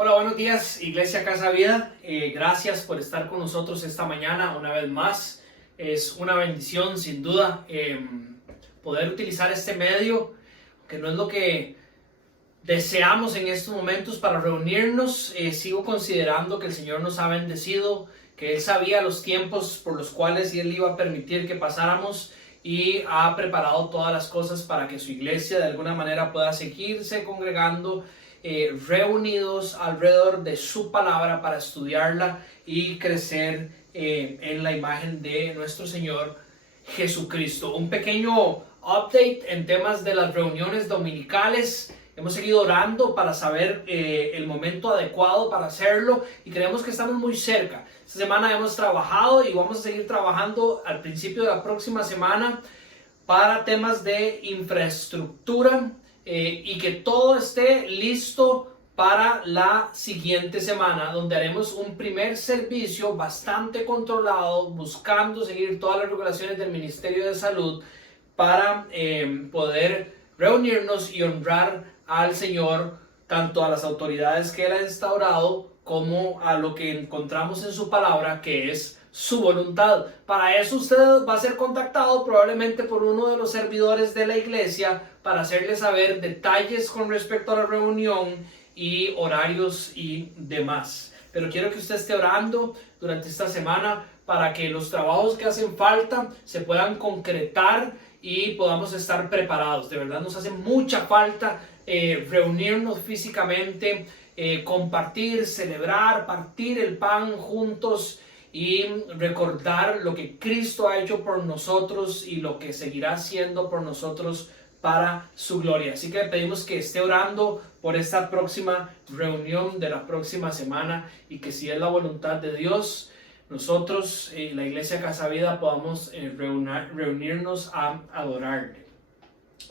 Hola, buenos días, Iglesia Casa Vida. Gracias por estar con nosotros esta mañana una vez más. Es una bendición, sin duda, poder utilizar este medio, que no es lo que deseamos en estos momentos para reunirnos. Sigo considerando que el Señor nos ha bendecido, que Él sabía los tiempos por los cuales Él iba a permitir que pasáramos y ha preparado todas las cosas para que su iglesia de alguna manera pueda seguirse congregando, reunidos alrededor de su palabra para estudiarla y crecer en la imagen de nuestro Señor Jesucristo. Un pequeño update en temas de las reuniones dominicales. Hemos seguido orando para saber el momento adecuado para hacerlo y creemos que estamos muy cerca. Esta semana hemos trabajado y vamos a seguir trabajando al principio de la próxima semana para temas de infraestructura y que todo esté listo para la siguiente semana, donde haremos un primer servicio bastante controlado, buscando seguir todas las regulaciones del Ministerio de Salud para poder reunirnos y honrar al Señor, tanto a las autoridades que Él ha instaurado como a lo que encontramos en su palabra, que es su voluntad. Para eso usted va a ser contactado probablemente por uno de los servidores de la iglesia para hacerle saber detalles con respecto a la reunión y horarios y demás. Pero quiero que usted esté orando durante esta semana para que los trabajos que hacen falta se puedan concretar y podamos estar preparados. De verdad nos hace mucha falta reunirnos físicamente, compartir, celebrar, partir el pan juntos y recordar lo que Cristo ha hecho por nosotros y lo que seguirá haciendo por nosotros para su gloria. Así que le pedimos que esté orando por esta próxima reunión de la próxima semana y que, si es la voluntad de Dios, nosotros, la Iglesia Casa Vida, podamos reunirnos a adorarle.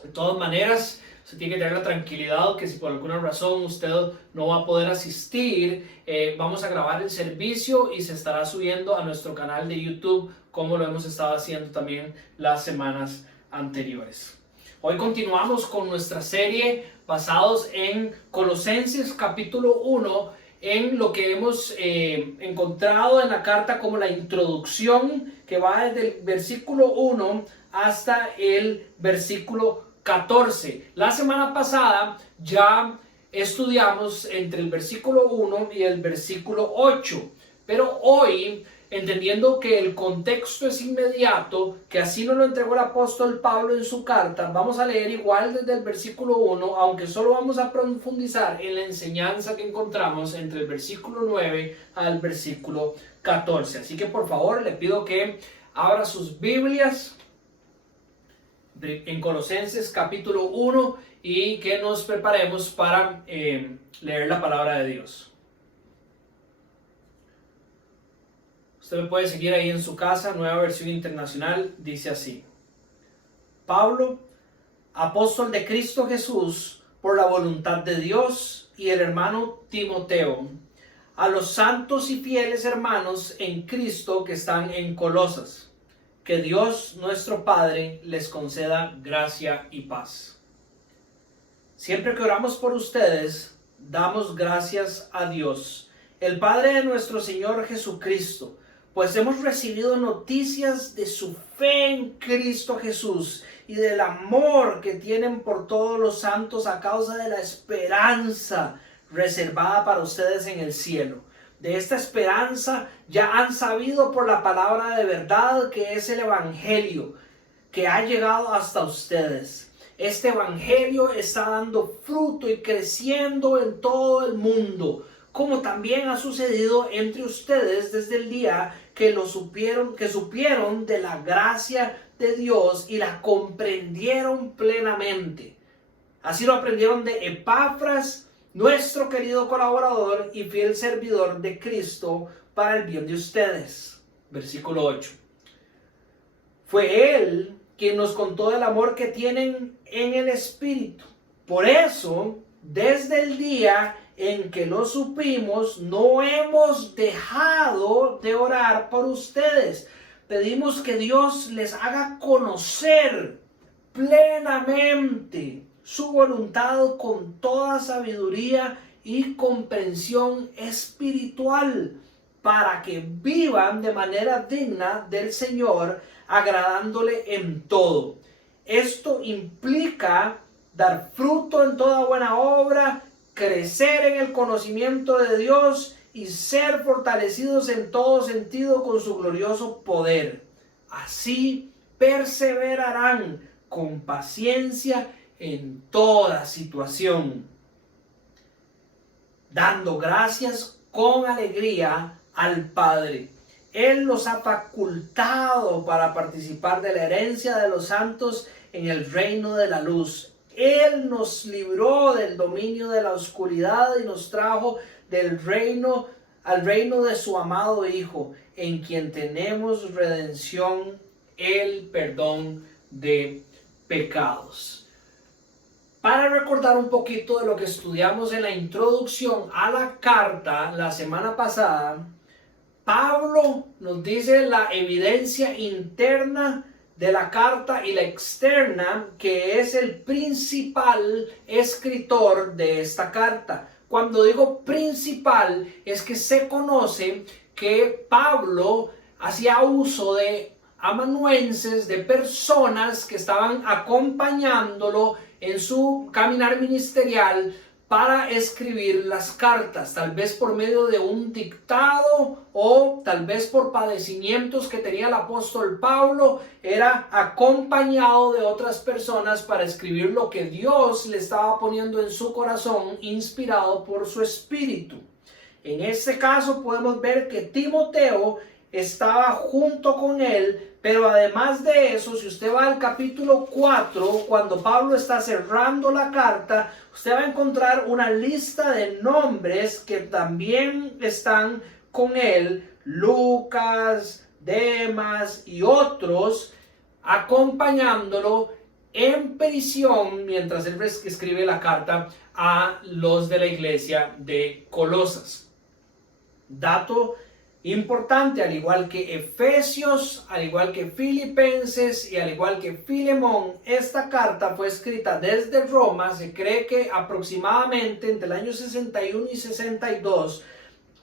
De todas maneras, usted tiene que tener la tranquilidad que si por alguna razón usted no va a poder asistir, vamos a grabar el servicio y se estará subiendo a nuestro canal de YouTube, como lo hemos estado haciendo también las semanas anteriores. Hoy continuamos con nuestra serie basados en Colosenses capítulo 1, en lo que hemos encontrado en la carta como la introducción, que va desde el versículo 1 hasta el versículo 14. La semana pasada ya estudiamos entre el versículo 1 y el versículo 8, pero hoy, entendiendo que el contexto es inmediato, que así nos lo entregó el apóstol Pablo en su carta, vamos a leer igual desde el versículo 1, aunque solo vamos a profundizar en la enseñanza que encontramos entre el versículo 9 al versículo 14. Así que por favor le pido que abra sus Biblias en Colosenses capítulo 1 y que nos preparemos para leer la palabra de Dios. Usted me puede seguir ahí en su casa, Nueva Versión Internacional, dice así: Pablo, apóstol de Cristo Jesús, por la voluntad de Dios, y el hermano Timoteo, a los santos y fieles hermanos en Cristo que están en Colosas. Que Dios nuestro Padre les conceda gracia y paz. Siempre que oramos por ustedes, damos gracias a Dios, el Padre de nuestro Señor Jesucristo, pues hemos recibido noticias de su fe en Cristo Jesús y del amor que tienen por todos los santos a causa de la esperanza reservada para ustedes en el cielo. De esta esperanza ya han sabido por la palabra de verdad, que es el Evangelio, que ha llegado hasta ustedes. Este Evangelio está dando fruto y creciendo en todo el mundo, como también ha sucedido entre ustedes desde el día que supieron de la gracia de Dios y la comprendieron plenamente. Así lo aprendieron de Epafras, nuestro querido colaborador y fiel servidor de Cristo para el bien de ustedes. Versículo 8. Fue Él quien nos contó del amor que tienen en el Espíritu. Por eso, desde el día en que lo supimos, no hemos dejado de orar por ustedes. Pedimos que Dios les haga conocer plenamente su voluntad con toda sabiduría y comprensión espiritual para que vivan de manera digna del Señor, agradándole en todo. Esto implica dar fruto en toda buena obra, crecer en el conocimiento de Dios y ser fortalecidos en todo sentido con su glorioso poder. Así perseverarán con paciencia en toda situación, dando gracias con alegría al Padre. Él los ha facultado para participar de la herencia de los santos en el reino de la luz. Él nos libró del dominio de la oscuridad y nos trajo del reino al reino de su amado Hijo, en quien tenemos redención, el perdón de pecados. Para recordar un poquito de lo que estudiamos en la introducción a la carta la semana pasada, Pablo nos dice la evidencia interna de la carta y la externa, que es el principal escritor de esta carta. Cuando digo principal, es que se conoce que Pablo hacía uso de amanuenses, de personas que estaban acompañándolo en su caminar ministerial para escribir las cartas, tal vez por medio de un dictado o tal vez por padecimientos que tenía el apóstol Pablo. Era acompañado de otras personas para escribir lo que Dios le estaba poniendo en su corazón, inspirado por su espíritu. En este caso podemos ver que Timoteo estaba junto con él, pero además de eso, si usted va al capítulo 4, cuando Pablo está cerrando la carta, usted va a encontrar una lista de nombres que también están con él: Lucas, Demas y otros, acompañándolo en prisión mientras él escribe la carta a los de la iglesia de Colosas. Dato importante: al igual que Efesios, al igual que Filipenses y al igual que Filemón, esta carta fue escrita desde Roma. Se cree que aproximadamente entre el año 61 y 62,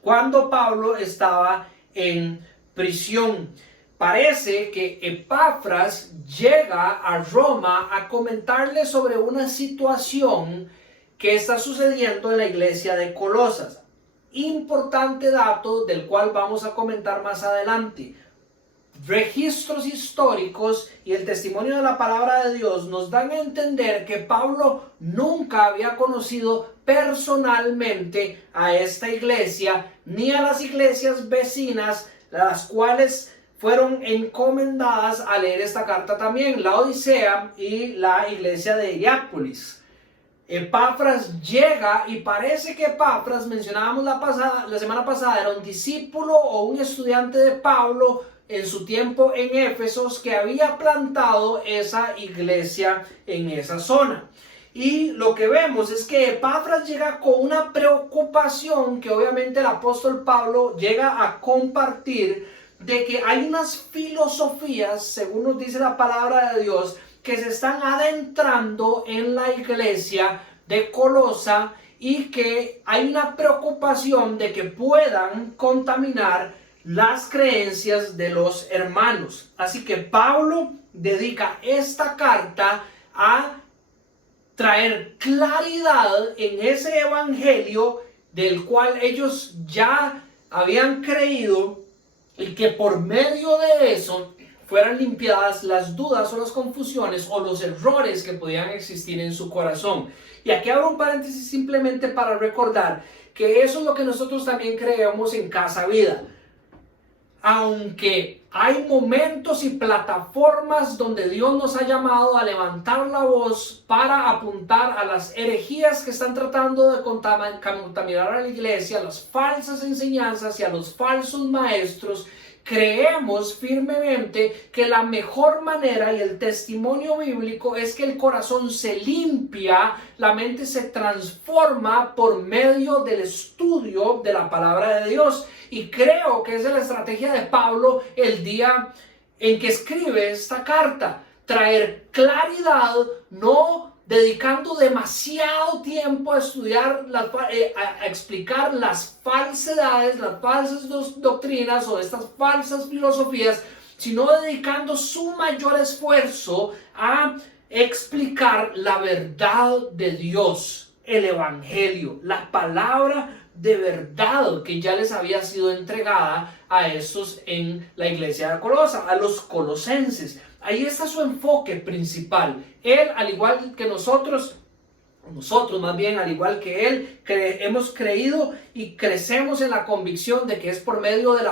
cuando Pablo estaba en prisión. Parece que Epafras llega a Roma a comentarle sobre una situación que está sucediendo en la iglesia de Colosas. Importante dato del cual vamos a comentar más adelante. Registros históricos y el testimonio de la palabra de Dios nos dan a entender que Pablo nunca había conocido personalmente a esta iglesia ni a las iglesias vecinas, las cuales fueron encomendadas a leer esta carta también: la Odisea y la iglesia de Hierápolis. Epafras llega y parece que Epafras, mencionábamos la semana pasada, era un discípulo o un estudiante de Pablo en su tiempo en Éfesos, que había plantado esa iglesia en esa zona. Y lo que vemos es que Epafras llega con una preocupación que obviamente el apóstol Pablo llega a compartir, de que hay unas filosofías, según nos dice la palabra de Dios, que se están adentrando en la iglesia de Colosa y que hay una preocupación de que puedan contaminar las creencias de los hermanos. Así que Pablo dedica esta carta a traer claridad en ese evangelio del cual ellos ya habían creído, y que por medio de eso fueran limpiadas las dudas o las confusiones o los errores que podían existir en su corazón. Y aquí abro un paréntesis simplemente para recordar que eso es lo que nosotros también creemos en Casa Vida. Aunque hay momentos y plataformas donde Dios nos ha llamado a levantar la voz para apuntar a las herejías que están tratando de contaminar a la iglesia, a las falsas enseñanzas y a los falsos maestros, creemos firmemente que la mejor manera y el testimonio bíblico es que el corazón se limpia, la mente se transforma por medio del estudio de la palabra de Dios. Y creo que esa es la estrategia de Pablo el día en que escribe esta carta: traer claridad, no dedicando demasiado tiempo a estudiar, a explicar las falsedades, las falsas doctrinas o estas falsas filosofías, sino dedicando su mayor esfuerzo a explicar la verdad de Dios, el Evangelio, la palabra de verdad que ya les había sido entregada a estos en la iglesia de Colosa, a los colosenses. Ahí está su enfoque principal. Él, al igual que nosotros más bien, al igual que él, hemos creído y crecemos en la convicción de que es por medio de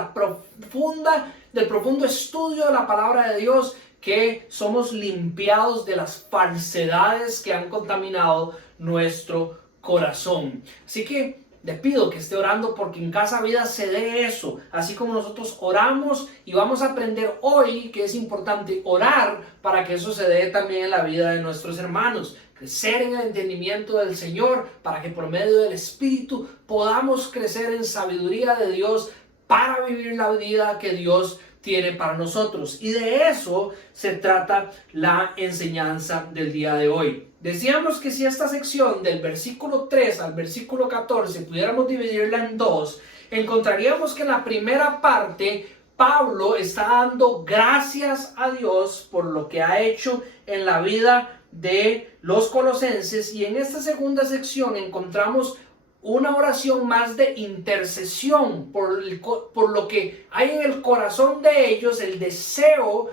del profundo estudio de la palabra de Dios que somos limpiados de las falsedades que han contaminado nuestro corazón. Así que le pido que esté orando porque en Casa Vida se dé eso, así como nosotros oramos, y vamos a aprender hoy que es importante orar para que eso se dé también en la vida de nuestros hermanos. Crecer en el entendimiento del Señor para que por medio del Espíritu podamos crecer en sabiduría de Dios para vivir la vida que Dios tiene para nosotros. Y de eso se trata la enseñanza del día de hoy. Decíamos que si esta sección del versículo 3 al versículo 14 pudiéramos dividirla en dos, encontraríamos que en la primera parte Pablo está dando gracias a Dios por lo que ha hecho en la vida de los colosenses, y en esta segunda sección encontramos una oración más de intercesión por lo que hay en el corazón de ellos, el deseo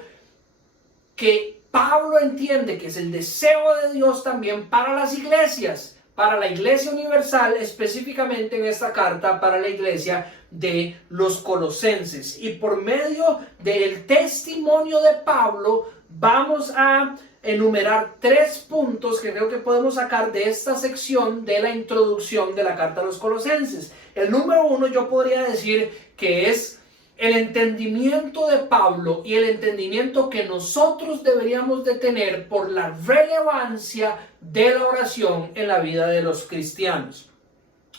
que Pablo entiende que es el deseo de Dios también para las iglesias, para la iglesia universal, específicamente en esta carta para la iglesia de los colosenses. Y por medio del testimonio de Pablo vamos a enumerar 3 puntos que creo que podemos sacar de esta sección de la introducción de la carta a los colosenses. El número 1 yo podría decir que es el entendimiento de Pablo y el entendimiento que nosotros deberíamos de tener por la relevancia de la oración en la vida de los cristianos.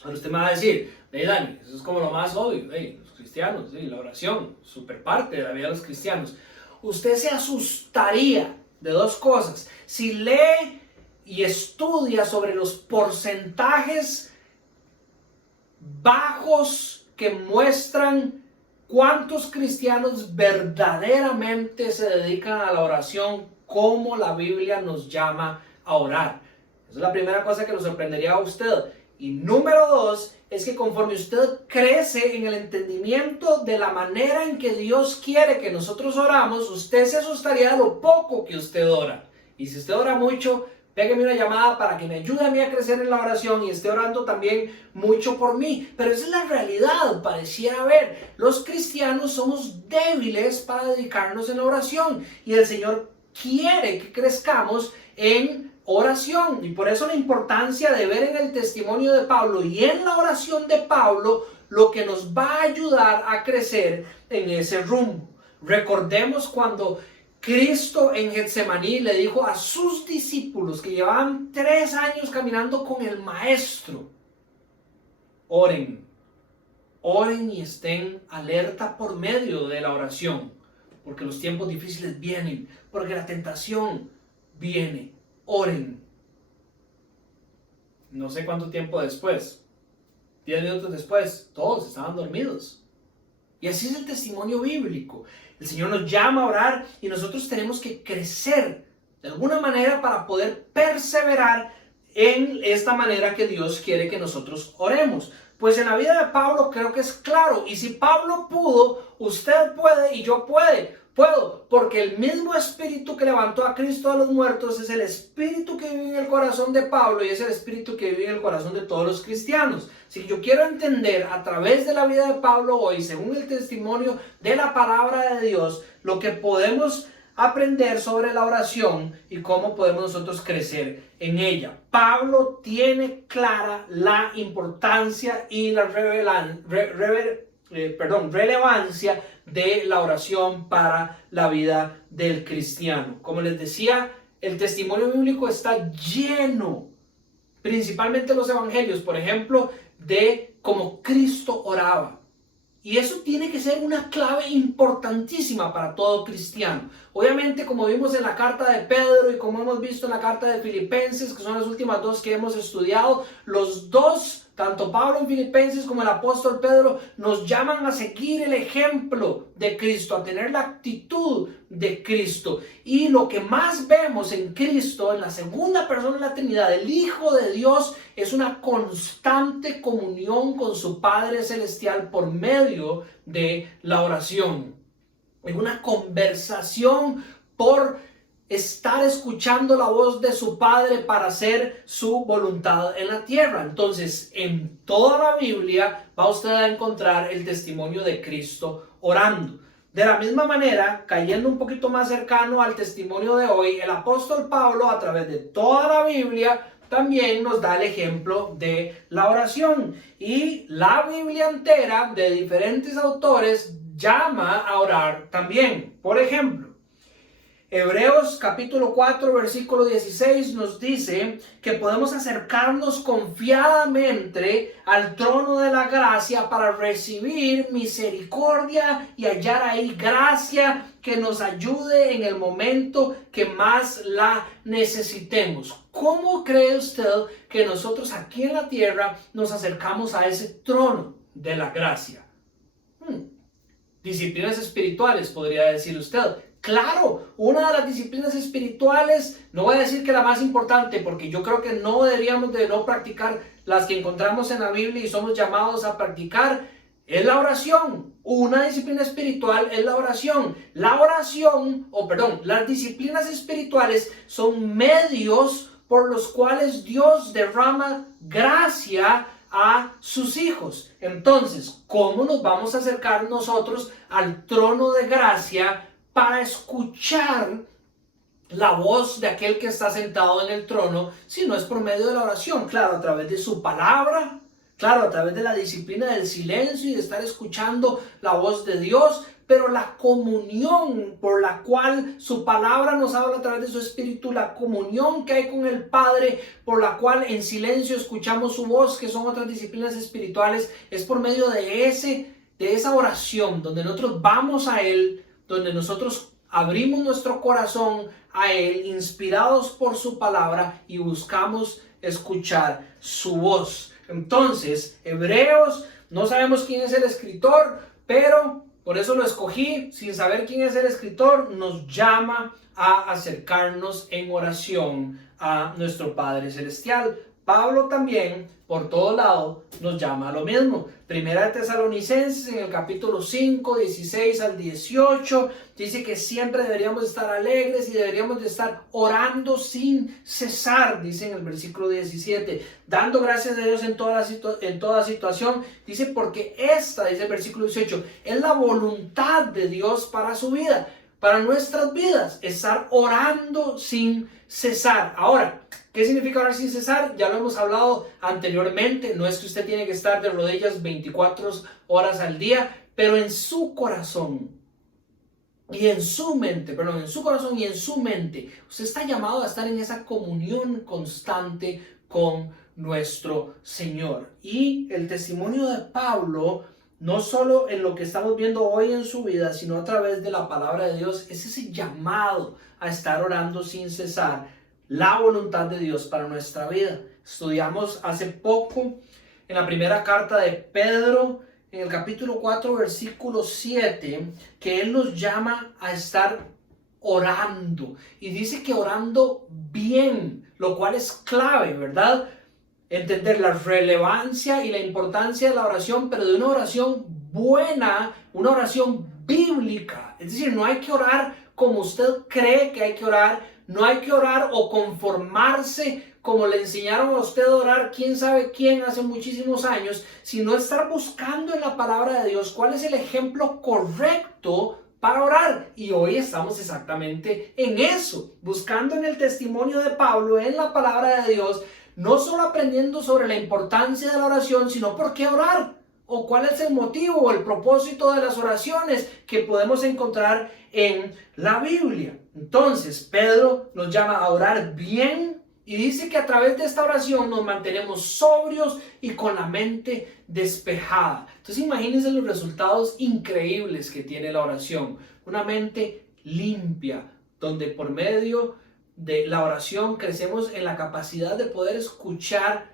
Ahora usted me va a decir, Dani, eso es como lo más obvio, los cristianos, la oración, súper parte de la vida de los cristianos. Usted se asustaría de 2 cosas. Si lee y estudia sobre los porcentajes bajos que muestran cuántos cristianos verdaderamente se dedican a la oración como la Biblia nos llama a orar. Esa es la primera cosa que lo sorprendería a usted. Y número 2 es que conforme usted crece en el entendimiento de la manera en que Dios quiere que nosotros oramos, usted se asustaría de lo poco que usted ora. Y si usted ora mucho, pégame una llamada para que me ayude a mí a crecer en la oración y esté orando también mucho por mí. Pero esa es la realidad, pareciera ver. Los cristianos somos débiles para dedicarnos en la oración. Y el Señor quiere que crezcamos en oración, y por eso la importancia de ver en el testimonio de Pablo y en la oración de Pablo lo que nos va a ayudar a crecer en ese rumbo. Recordemos cuando Cristo en Getsemaní le dijo a sus discípulos que llevaban 3 años caminando con el Maestro: oren y estén alerta por medio de la oración, porque los tiempos difíciles vienen, porque la tentación viene. Oren. No sé cuánto tiempo después, 10 minutos después, todos estaban dormidos. Y así es el testimonio bíblico. El Señor nos llama a orar y nosotros tenemos que crecer de alguna manera para poder perseverar en esta manera que Dios quiere que nosotros oremos. Pues en la vida de Pablo creo que es claro, y si Pablo pudo, usted puede y yo puedo, porque el mismo espíritu que levantó a Cristo de los muertos es el espíritu que vive en el corazón de Pablo y es el espíritu que vive en el corazón de todos los cristianos. Si yo quiero entender a través de la vida de Pablo hoy, según el testimonio de la palabra de Dios, lo que podemos aprender sobre la oración y cómo podemos nosotros crecer en ella. Pablo tiene clara la importancia y la relevancia de la oración para la vida del cristiano. Como les decía, el testimonio bíblico está lleno, principalmente los evangelios, por ejemplo, de cómo Cristo oraba. Y eso tiene que ser una clave importantísima para todo cristiano. Obviamente, como vimos en la carta de Pedro y como hemos visto en la carta de Filipenses, que son las últimas dos que hemos estudiado, los dos, tanto Pablo en Filipenses como el apóstol Pedro, nos llaman a seguir el ejemplo de Cristo, a tener la actitud de Cristo. Y lo que más vemos en Cristo, en la segunda persona de la Trinidad, el Hijo de Dios, es una constante comunión con su Padre Celestial por medio de la oración. En una conversación por estar escuchando la voz de su Padre para hacer su voluntad en la tierra. Entonces, en toda la Biblia va usted a encontrar el testimonio de Cristo orando. De la misma manera, cayendo un poquito más cercano al testimonio de hoy, el apóstol Pablo, a través de toda la Biblia, también nos da el ejemplo de la oración. Y la Biblia entera, de diferentes autores, llama a orar también. Por ejemplo, Hebreos capítulo 4 versículo 16 nos dice que podemos acercarnos confiadamente al trono de la gracia para recibir misericordia y hallar ahí gracia que nos ayude en el momento que más la necesitemos. ¿Cómo cree usted que nosotros aquí en la tierra nos acercamos a ese trono de la gracia? Disciplinas espirituales, podría decir usted. Claro, una de las disciplinas espirituales, no voy a decir que la más importante, porque yo creo que no deberíamos de no practicar las que encontramos en la Biblia y somos llamados a practicar, es la oración. Una disciplina espiritual es la oración. Las disciplinas espirituales son medios por los cuales Dios derrama gracia a sus hijos. Entonces, ¿cómo nos vamos a acercar nosotros al trono de gracia para escuchar la voz de aquel que está sentado en el trono, si no es por medio de la oración? Claro, a través de su palabra, claro, a través de la disciplina del silencio y de estar escuchando la voz de Dios, pero la comunión por la cual su palabra nos habla a través de su espíritu, la comunión que hay con el Padre, por la cual en silencio escuchamos su voz, que son otras disciplinas espirituales, es por medio de esa oración, donde nosotros vamos a Él, donde nosotros abrimos nuestro corazón a Él, inspirados por su palabra, y buscamos escuchar su voz. Entonces, Hebreos, no sabemos quién es el escritor, pero por eso lo escogí, sin saber quién es el escritor, nos llama a acercarnos en oración a nuestro Padre Celestial. Pablo también, por todo lado, nos llama a lo mismo. Primera de Tesalonicenses, en el capítulo 5, 16 al 18, dice que siempre deberíamos estar alegres y deberíamos de estar orando sin cesar, dice en el versículo 17, dando gracias a Dios en toda situación, dice porque esta, dice el versículo 18, es la voluntad de Dios para su vida, para nuestras vidas, estar orando sin cesar. Ahora, ¿qué significa orar sin cesar? Ya lo hemos hablado anteriormente. No es que usted tiene que estar de rodillas 24 horas al día, pero en su corazón y en su mente, usted está llamado a estar en esa comunión constante con nuestro Señor. Y el testimonio de Pablo, no solo en lo que estamos viendo hoy en su vida, sino a través de la palabra de Dios, es ese llamado a estar orando sin cesar la voluntad de Dios para nuestra vida. Estudiamos hace poco en la primera carta de Pedro, en el capítulo 4, versículo 7, que él nos llama a estar orando. Y dice que orando bien, lo cual es clave, ¿verdad? Entender la relevancia y la importancia de la oración, pero de una oración buena, una oración bíblica. Es decir, no hay que orar como usted cree que hay que orar, no hay que orar o conformarse como le enseñaron a usted a orar quién sabe quién hace muchísimos años, sino estar buscando en la palabra de Dios cuál es el ejemplo correcto para orar. Y hoy estamos exactamente en eso, buscando en el testimonio de Pablo, en la palabra de Dios, no solo aprendiendo sobre la importancia de la oración, sino por qué orar, o cuál es el motivo o el propósito de las oraciones que podemos encontrar en la Biblia. Entonces, Pedro nos llama a orar bien Y dice que a través de esta oración nos mantenemos sobrios y con la mente despejada. Entonces imagínense los resultados increíbles que tiene la oración. Una mente limpia, donde por medio de la oración crecemos en la capacidad de poder escuchar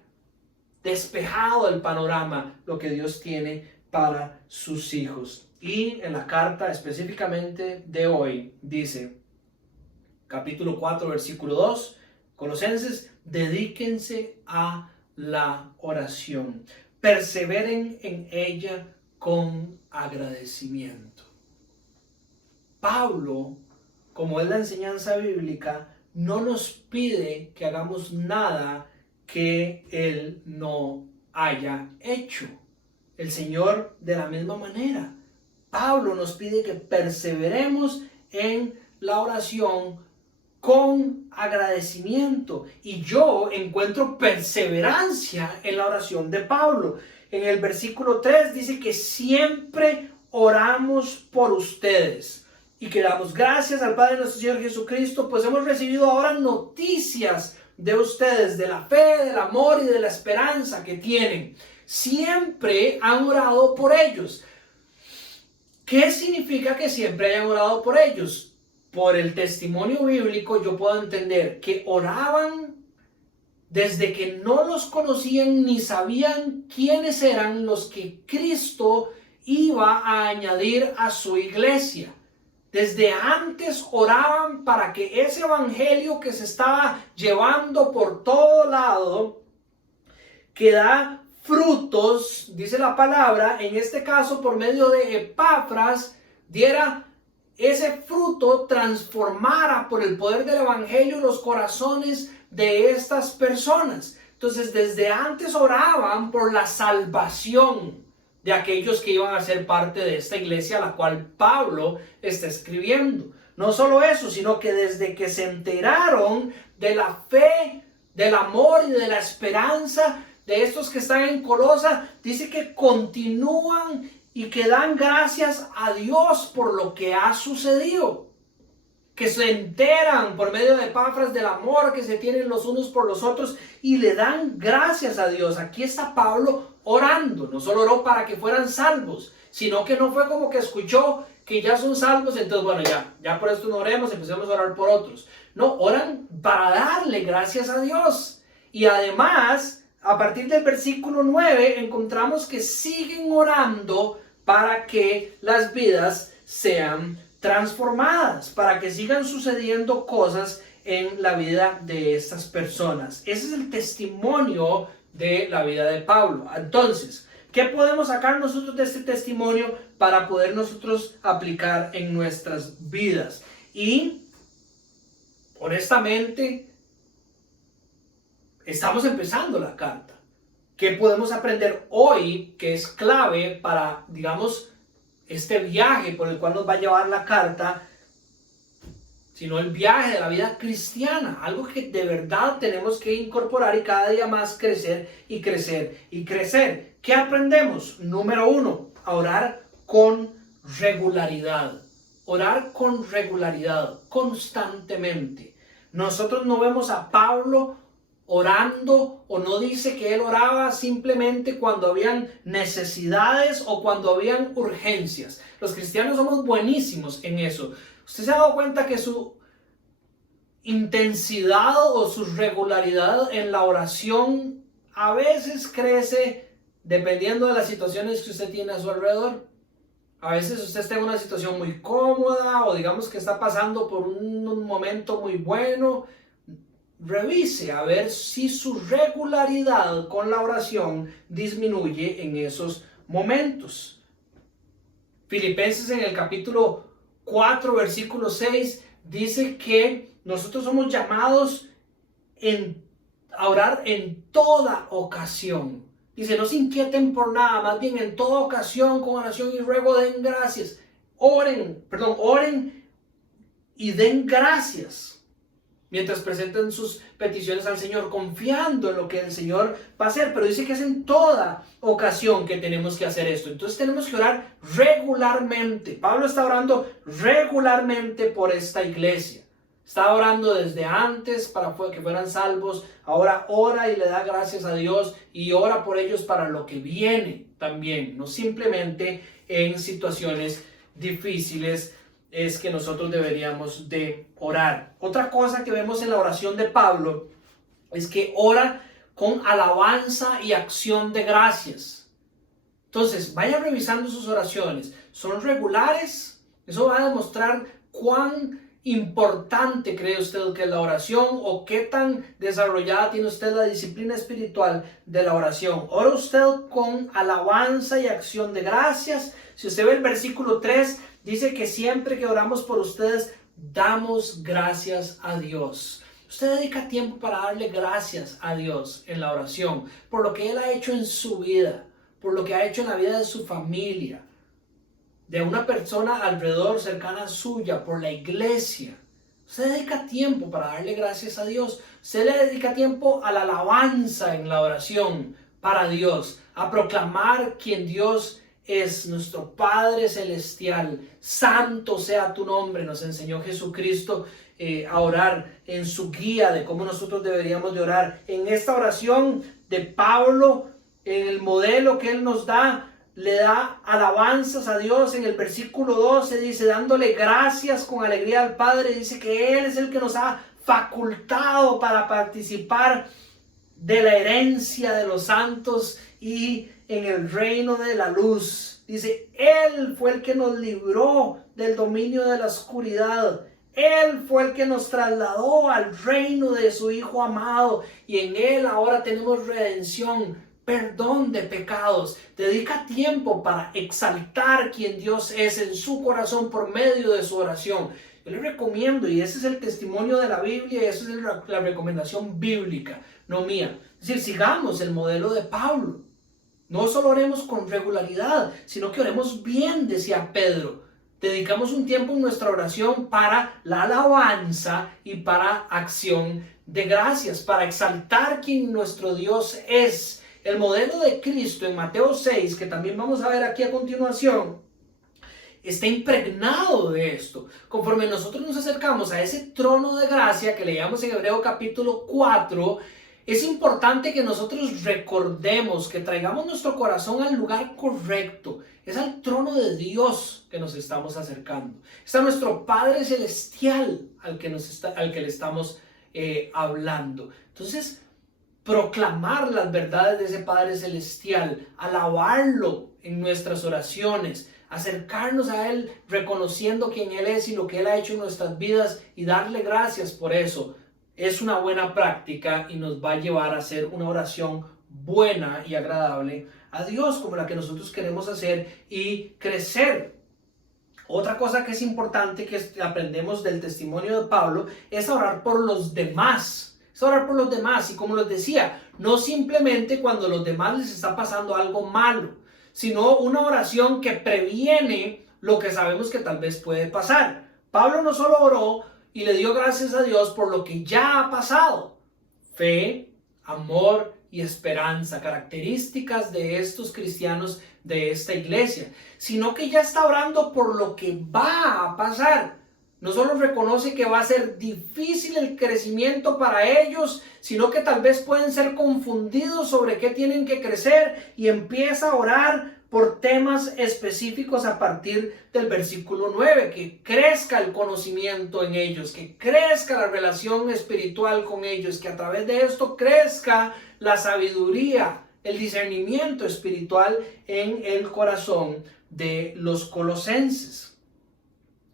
despejado el panorama, lo que Dios tiene para sus hijos. Y en la carta específicamente de hoy dice, capítulo 4, versículo 2, Colosenses, dedíquense a la oración, perseveren en ella con agradecimiento. Pablo, como es la enseñanza bíblica, no nos pide que hagamos nada que Él no haya hecho. El Señor de la misma manera. Pablo nos pide que perseveremos en la oración con agradecimiento. Y yo encuentro perseverancia en la oración de Pablo. En el versículo 3 dice que siempre oramos por ustedes y que damos gracias al Padre nuestro Señor Jesucristo, pues hemos recibido ahora noticias de ustedes, de la fe, del amor y de la esperanza que tienen. Siempre han orado por ellos. ¿Qué significa que siempre hayan orado por ellos? Por el testimonio bíblico yo puedo entender que oraban desde que no los conocían ni sabían quiénes eran los que Cristo iba a añadir a su iglesia. Desde antes oraban para que ese evangelio que se estaba llevando por todo lado, que da frutos, dice la palabra, en este caso por medio de Epafras, diera ese fruto, transformara por el poder del evangelio los corazones de estas personas. Entonces desde antes oraban por la salvación de aquellos que iban a ser parte de esta iglesia a la cual Pablo está escribiendo. No solo eso, sino que desde que se enteraron de la fe, del amor y de la esperanza de estos que están en Colosa, dice que continúan y que dan gracias a Dios por lo que ha sucedido. Que se enteran por medio de Epafras del amor que se tienen los unos por los otros y le dan gracias a Dios. Aquí está Pablo orando. No solo oró para que fueran salvos, sino que no fue como que escuchó que ya son salvos, entonces bueno, ya por esto no oremos, empecemos a orar por otros. No, oran para darle gracias a Dios. Y además, a partir del versículo 9, encontramos que siguen orando para que las vidas sean transformadas, para que sigan sucediendo cosas en la vida de estas personas. Ese es el testimonio de la vida de Pablo. Entonces, ¿qué podemos sacar nosotros de este testimonio para poder nosotros aplicar en nuestras vidas? Y, honestamente, estamos empezando la carta. ¿Qué podemos aprender hoy que es clave para, digamos, este viaje por el cual nos va a llevar la carta, sino el viaje de la vida cristiana? Algo que de verdad tenemos que incorporar y cada día más crecer y crecer y crecer. ¿Qué aprendemos? Número 1, a orar con regularidad. Orar con regularidad, constantemente. Nosotros no vemos a Pablo orando, o no dice que él oraba simplemente cuando habían necesidades o cuando habían urgencias. Los cristianos somos buenísimos en eso. ¿Usted se ha dado cuenta que su intensidad o su regularidad en la oración a veces crece dependiendo de las situaciones que usted tiene a su alrededor? A veces usted está en una situación muy cómoda o digamos que está pasando por un momento muy bueno. Revise a ver si su regularidad con la oración disminuye en esos momentos. Filipenses en el capítulo 4, versículo 6, dice que nosotros somos llamados a orar en toda ocasión. Dice, no se inquieten por nada, más bien en toda ocasión, con oración y ruego, den gracias. Oren y den gracias mientras presenten sus peticiones al Señor, confiando en lo que el Señor va a hacer. Pero dice que es en toda ocasión que tenemos que hacer esto. Entonces tenemos que orar regularmente. Pablo está orando regularmente por esta iglesia. Estaba orando desde antes para que fueran salvos. Ahora ora y le da gracias a Dios y ora por ellos para lo que viene también. No simplemente en situaciones difíciles es que nosotros deberíamos de orar. Otra cosa que vemos en la oración de Pablo es que ora con alabanza y acción de gracias. Entonces, vaya revisando sus oraciones. ¿Son regulares? Eso va a demostrar cuán importante cree usted que es la oración o qué tan desarrollada tiene usted la disciplina espiritual de la oración. Ora usted con alabanza y acción de gracias. Si usted ve el versículo 3, dice que siempre que oramos por ustedes, damos gracias a Dios. Usted dedica tiempo para darle gracias a Dios en la oración por lo que Él ha hecho en su vida, por lo que ha hecho en la vida de su familia, de una persona alrededor cercana suya, por la iglesia. Usted dedica tiempo para darle gracias a Dios. Usted le dedica tiempo a la alabanza en la oración para Dios, a proclamar quién Dios es, nuestro Padre Celestial. Santo sea tu nombre, nos enseñó Jesucristo a orar en su guía de cómo nosotros deberíamos de orar. En esta oración de Pablo, en el modelo que él nos da, le da alabanzas a Dios. En el versículo 12 dice, dándole gracias con alegría al Padre, dice que Él es el que nos ha facultado para participar de la herencia de los santos y en el reino de la luz. Dice, Él fue el que nos libró del dominio de la oscuridad. Él fue el que nos trasladó al reino de su Hijo amado y en Él ahora tenemos redención, perdón de pecados. Dedica tiempo para exaltar quién Dios es en su corazón por medio de su oración. Yo le recomiendo, y ese es el testimonio de la Biblia, y esa es la recomendación bíblica, no mía. Es decir, sigamos el modelo de Pablo. No solo oremos con regularidad, sino que oremos bien, decía Pedro. Dedicamos un tiempo en nuestra oración para la alabanza y para acción de gracias, para exaltar quién nuestro Dios es. El modelo de Cristo en Mateo 6, que también vamos a ver aquí a continuación, está impregnado de esto. Conforme nosotros nos acercamos a ese trono de gracia que leíamos en Hebreo capítulo 4, es importante que nosotros recordemos, que traigamos nuestro corazón al lugar correcto. Es al trono de Dios que nos estamos acercando. Está nuestro Padre Celestial al que le estamos hablando. Entonces, proclamar las verdades de ese Padre Celestial, alabarlo en nuestras oraciones, acercarnos a Él reconociendo quién Él es y lo que Él ha hecho en nuestras vidas y darle gracias por eso. Es una buena práctica y nos va a llevar a hacer una oración buena y agradable a Dios, como la que nosotros queremos hacer y crecer. Otra cosa que es importante que aprendemos del testimonio de Pablo es orar por los demás. Es orar por los demás y, como les decía, no simplemente cuando los demás les está pasando algo malo, sino una oración que previene lo que sabemos que tal vez puede pasar. Pablo no solo oró y le dio gracias a Dios por lo que ya ha pasado. Fe, amor y esperanza, características de estos cristianos de esta iglesia, sino que ya está orando por lo que va a pasar. No solo reconoce que va a ser difícil el crecimiento para ellos, sino que tal vez pueden ser confundidos sobre qué tienen que crecer y empieza a orar por temas específicos a partir del versículo 9, que crezca el conocimiento en ellos, que crezca la relación espiritual con ellos, que a través de esto crezca la sabiduría, el discernimiento espiritual en el corazón de los colosenses.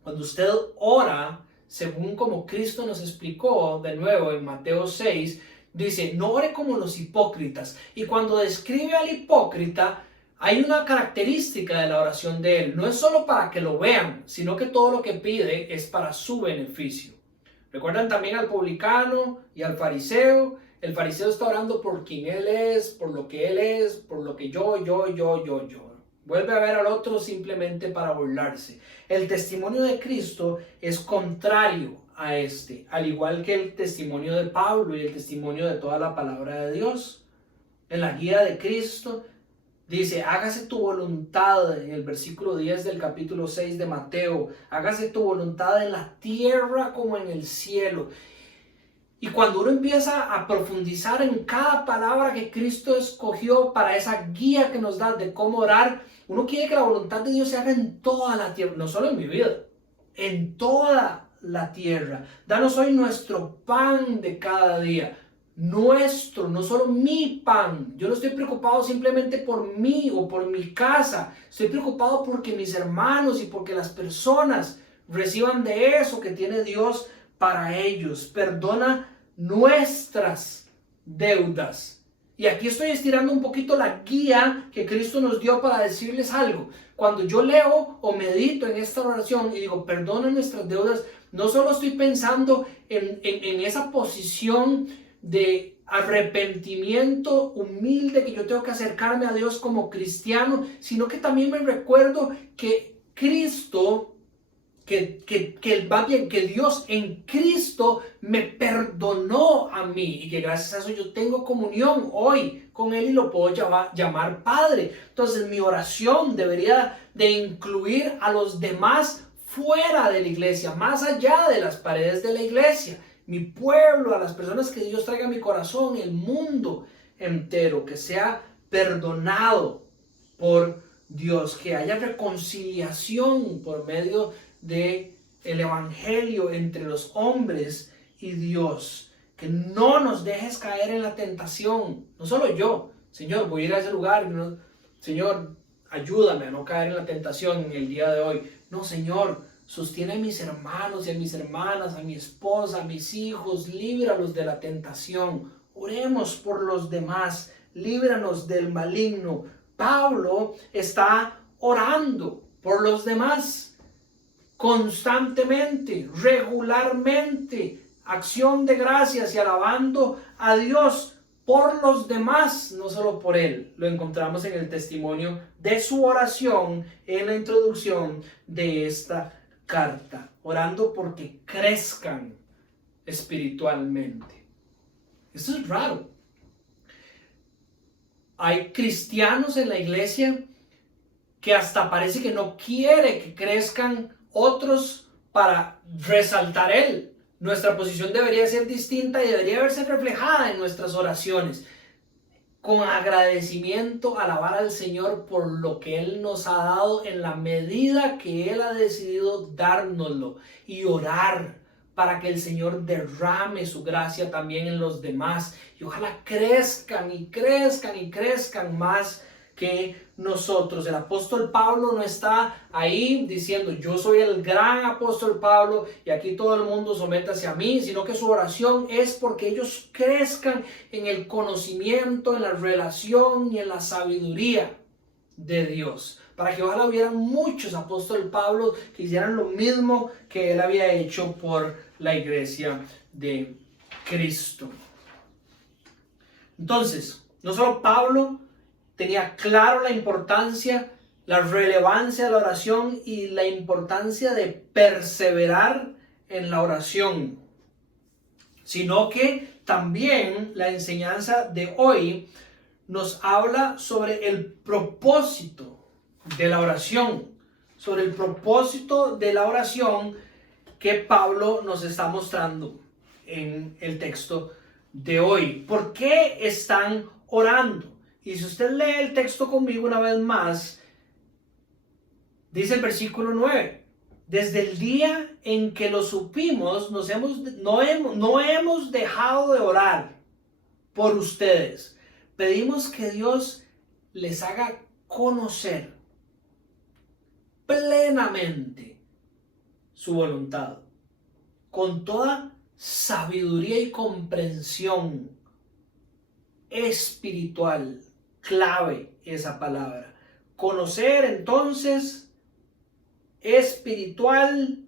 Cuando usted ora, según como Cristo nos explicó de nuevo en Mateo 6, dice, no ore como los hipócritas. Y cuando describe al hipócrita, hay una característica de la oración de él. No es solo para que lo vean, sino que todo lo que pide es para su beneficio. ¿Recuerdan también al publicano y al fariseo? El fariseo está orando por quien él es, por lo que él es, por lo que yo. Vuelve a ver al otro simplemente para burlarse. El testimonio de Cristo es contrario a este, al igual que el testimonio de Pablo y el testimonio de toda la palabra de Dios. En la guía de Cristo, Dice, hágase tu voluntad, en el versículo 10 del capítulo 6 de Mateo, hágase tu voluntad en la tierra como en el cielo. Y cuando uno empieza a profundizar en cada palabra que Cristo escogió para esa guía que nos da de cómo orar, uno quiere que la voluntad de Dios se haga en toda la tierra, no solo en mi vida, en toda la tierra. Danos hoy nuestro pan de cada día. Nuestro, no solo mi pan. Yo no estoy preocupado simplemente por mí o por mi casa. Estoy preocupado porque mis hermanos y porque las personas reciban de eso que tiene Dios para ellos. Perdona nuestras deudas. Y aquí estoy estirando un poquito la guía que Cristo nos dio para decirles algo. Cuando yo leo o medito en esta oración y digo, perdona nuestras deudas, no solo estoy pensando en esa posición de arrepentimiento humilde que yo tengo que acercarme a Dios como cristiano, sino que también me recuerdo que Cristo, que Dios en Cristo me perdonó a mí y que gracias a eso yo tengo comunión hoy con Él y lo puedo llamar Padre. Entonces mi oración debería de incluir a los demás fuera de la iglesia, más allá de las paredes de la iglesia, mi pueblo, a las personas que Dios traiga a mi corazón, el mundo entero, que sea perdonado por Dios, que haya reconciliación por medio de el evangelio entre los hombres y Dios, que no nos dejes caer en la tentación, no solo yo, Señor, voy a ir a ese lugar, no, Señor, ayúdame a no caer en la tentación en el día de hoy, no, Señor, sostiene a mis hermanos y a mis hermanas, a mi esposa, a mis hijos, líbralos de la tentación, oremos por los demás, líbranos del maligno. Pablo está orando por los demás constantemente, regularmente, acción de gracias y alabando a Dios por los demás, no solo por él. Lo encontramos en el testimonio de su oración en la introducción de esta carta, orando porque crezcan espiritualmente. Esto es raro. Hay cristianos en la iglesia que hasta parece que no quiere que crezcan otros para resaltar él. Nuestra posición debería ser distinta y debería verse reflejada en nuestras oraciones. Con agradecimiento, alabar al Señor por lo que Él nos ha dado en la medida que Él ha decidido dárnoslo. Y orar para que el Señor derrame su gracia también en los demás. Y ojalá crezcan y crezcan y crezcan más que nosotros. El apóstol Pablo no está ahí diciendo yo soy el gran apóstol Pablo y aquí todo el mundo sométase a mí, sino que su oración es porque ellos crezcan en el conocimiento, en la relación y en la sabiduría de Dios, para que ojalá hubieran muchos apóstoles Pablo que hicieran lo mismo que él había hecho por la iglesia de Cristo. Entonces, no solo Pablo tenía claro la importancia, la relevancia de la oración y la importancia de perseverar en la oración, sino que también la enseñanza de hoy nos habla sobre el propósito de la oración, sobre el propósito de la oración que Pablo nos está mostrando en el texto de hoy. ¿Por qué están orando? Y si usted lee el texto conmigo una vez más, dice el versículo 9, desde el día en que lo supimos, no hemos dejado de orar por ustedes. Pedimos que Dios les haga conocer plenamente su voluntad, con toda sabiduría y comprensión espiritual. Clave esa palabra. Conocer entonces espiritual,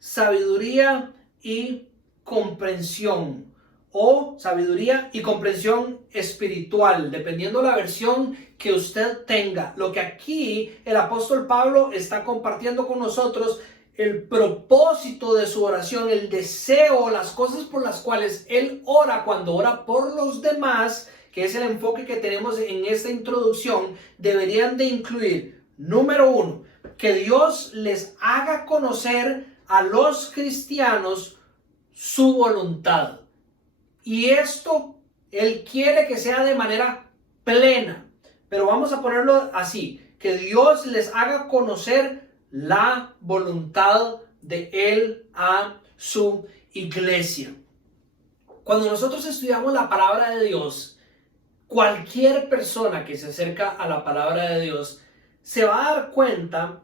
sabiduría y comprensión, o sabiduría y comprensión espiritual, dependiendo la versión que usted tenga. Lo que aquí el apóstol Pablo está compartiendo con nosotros, el propósito de su oración, el deseo, las cosas por las cuales él ora cuando ora por los demás, que es el enfoque que tenemos en esta introducción, deberían de incluir, número uno, que Dios les haga conocer a los cristianos su voluntad. Y esto Él quiere que sea de manera plena. Pero vamos a ponerlo así, que Dios les haga conocer la voluntad de Él a su iglesia. Cuando nosotros estudiamos la palabra de Dios, cualquier persona que se acerca a la palabra de Dios se va a dar cuenta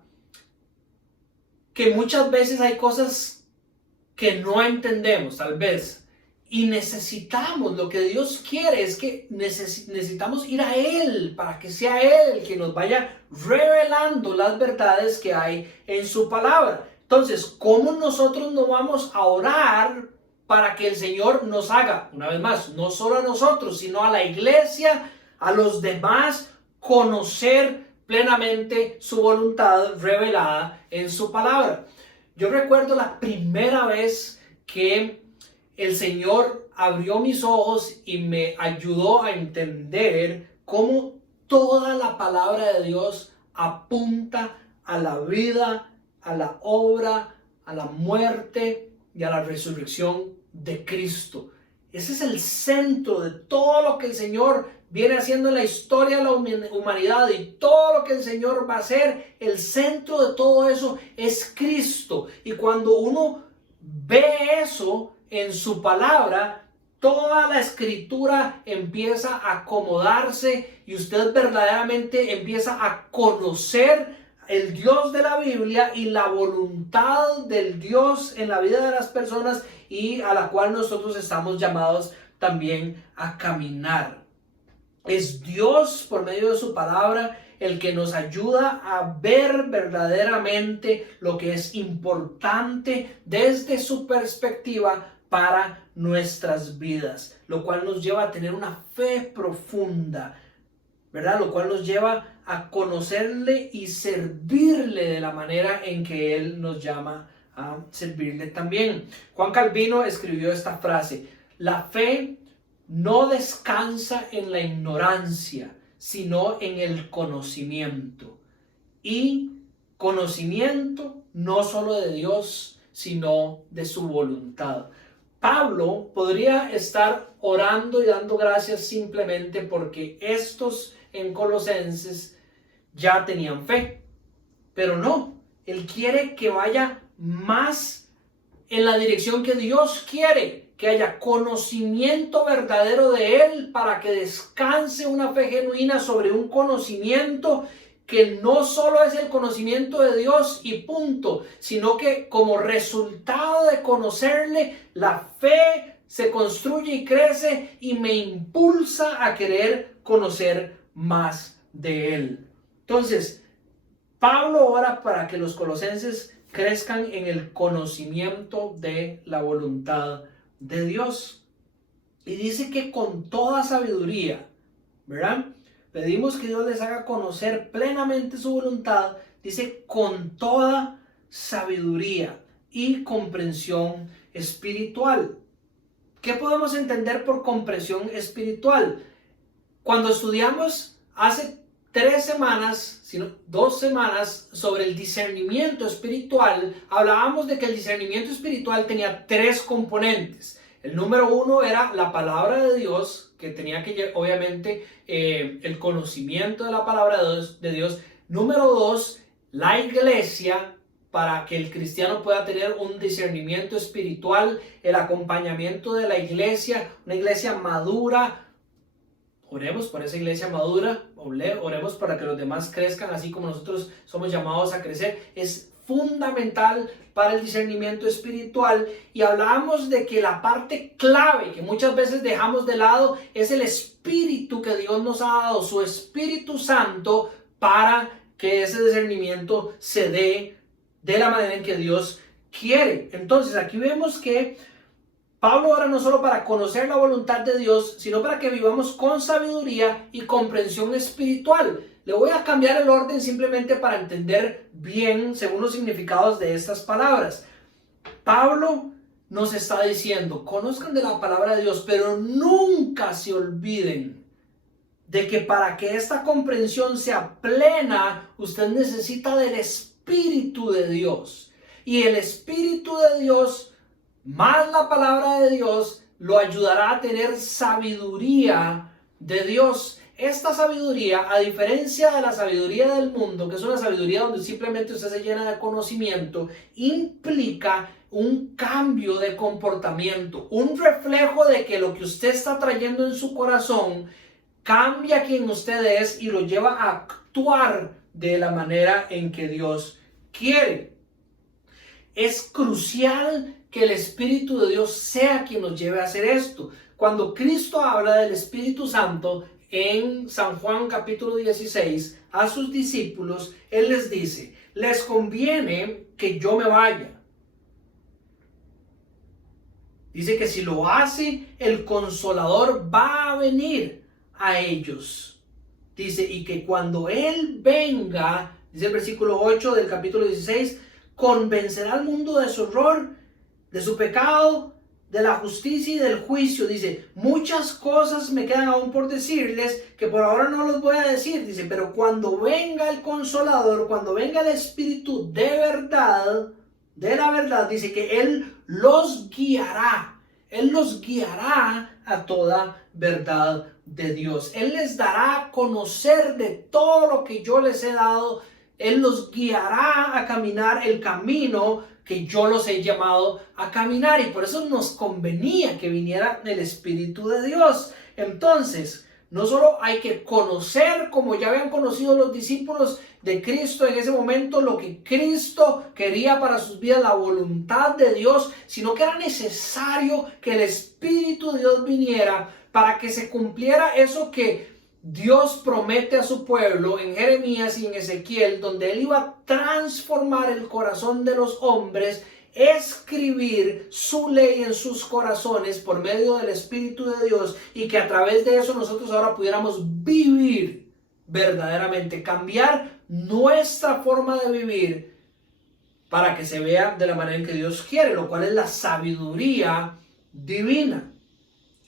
que muchas veces hay cosas que no entendemos, tal vez, y necesitamos, lo que Dios quiere es que necesitamos ir a Él, para que sea Él el que nos vaya revelando las verdades que hay en su palabra. Entonces, ¿cómo nosotros no vamos a orar para que el Señor nos haga, una vez más, no solo a nosotros, sino a la iglesia, a los demás, conocer plenamente su voluntad revelada en su palabra? Yo recuerdo la primera vez que el Señor abrió mis ojos y me ayudó a entender cómo toda la palabra de Dios apunta a la vida, a la obra, a la muerte y a la resurrección de Cristo. Ese es el centro de todo lo que el Señor viene haciendo en la historia de la humanidad, y todo lo que el Señor va a hacer, el centro de todo eso es Cristo. Y cuando uno ve eso en su palabra, toda la escritura empieza a acomodarse y usted verdaderamente empieza a conocer el Dios de la Biblia y la voluntad del Dios en la vida de las personas, y a la cual nosotros estamos llamados también a caminar. Es Dios, por medio de su palabra, el que nos ayuda a ver verdaderamente lo que es importante desde su perspectiva para nuestras vidas, lo cual nos lleva a tener una fe profunda, ¿verdad? Lo cual nos lleva a conocerle y servirle de la manera en que Él nos llama a servirle también. Juan Calvino escribió esta frase: la fe no descansa en la ignorancia, sino en el conocimiento. Y conocimiento no solo de Dios, sino de su voluntad. Pablo podría estar orando y dando gracias simplemente porque estos en Colosenses ya tenían fe, pero no, él quiere que vaya más en la dirección que Dios quiere, que haya conocimiento verdadero de Él, para que descanse una fe genuina sobre un conocimiento que no solo es el conocimiento de Dios y punto, sino que como resultado de conocerle, la fe se construye y crece y me impulsa a querer conocer más de Él. Entonces, Pablo ora para que los colosenses crezcan en el conocimiento de la voluntad de Dios. Y dice que con toda sabiduría, ¿verdad? Pedimos que Dios les haga conocer plenamente su voluntad. Dice con toda sabiduría y comprensión espiritual. ¿Qué podemos entender por comprensión espiritual? Cuando estudiamos hace 3 semanas, sino 2 semanas, sobre el discernimiento espiritual, hablábamos de que el discernimiento espiritual tenía 3 componentes. El número 1 era la palabra de Dios, que tenía que, obviamente, el conocimiento de la palabra de Dios. Número 2, la iglesia, para que el cristiano pueda tener un discernimiento espiritual, el acompañamiento de la iglesia, una iglesia madura. Oremos por esa iglesia madura, oremos para que los demás crezcan así como nosotros somos llamados a crecer. Es fundamental para el discernimiento espiritual. Y hablábamos de que la parte clave que muchas veces dejamos de lado es el Espíritu que Dios nos ha dado, su Espíritu Santo, para que ese discernimiento se dé de la manera en que Dios quiere. Entonces aquí vemos que Pablo ora no solo para conocer la voluntad de Dios, sino para que vivamos con sabiduría y comprensión espiritual. Le voy a cambiar el orden simplemente para entender bien según los significados de estas palabras. Pablo nos está diciendo, conozcan de la palabra de Dios, pero nunca se olviden de que para que esta comprensión sea plena, usted necesita del Espíritu de Dios. Y el Espíritu de Dios, más la palabra de Dios, lo ayudará a tener sabiduría de Dios. Esta sabiduría, a diferencia de la sabiduría del mundo, que es una sabiduría donde simplemente usted se llena de conocimiento, implica un cambio de comportamiento, un reflejo de que lo que usted está trayendo en su corazón cambia quien usted es y lo lleva a actuar de la manera en que Dios quiere. Es crucial que el Espíritu de Dios sea quien nos lleve a hacer esto. Cuando Cristo habla del Espíritu Santo en San Juan capítulo 16 a sus discípulos, Él les dice, les conviene que yo me vaya. Dice que si lo hace, el Consolador va a venir a ellos. Dice, y que cuando Él venga, dice el versículo 8 del capítulo 16, convencerá al mundo de su error, de su pecado, de la justicia y del juicio. Dice, muchas cosas me quedan aún por decirles que por ahora no los voy a decir. Dice, pero cuando venga el Consolador, cuando venga el Espíritu de verdad, de la verdad, dice que Él los guiará. Él los guiará a toda verdad de Dios. Él les dará a conocer de todo lo que yo les he dado. Él los guiará a caminar el camino que yo los he llamado a caminar. Y por eso nos convenía que viniera el Espíritu de Dios. Entonces, no solo hay que conocer, como ya habían conocido los discípulos de Cristo en ese momento, lo que Cristo quería para sus vidas, la voluntad de Dios, sino que era necesario que el Espíritu de Dios viniera para que se cumpliera eso que Dios promete a su pueblo en Jeremías y en Ezequiel, donde Él iba a transformar el corazón de los hombres, escribir su ley en sus corazones por medio del Espíritu de Dios, y que a través de eso nosotros ahora pudiéramos vivir verdaderamente, cambiar nuestra forma de vivir para que se vea de la manera en que Dios quiere, lo cual es la sabiduría divina.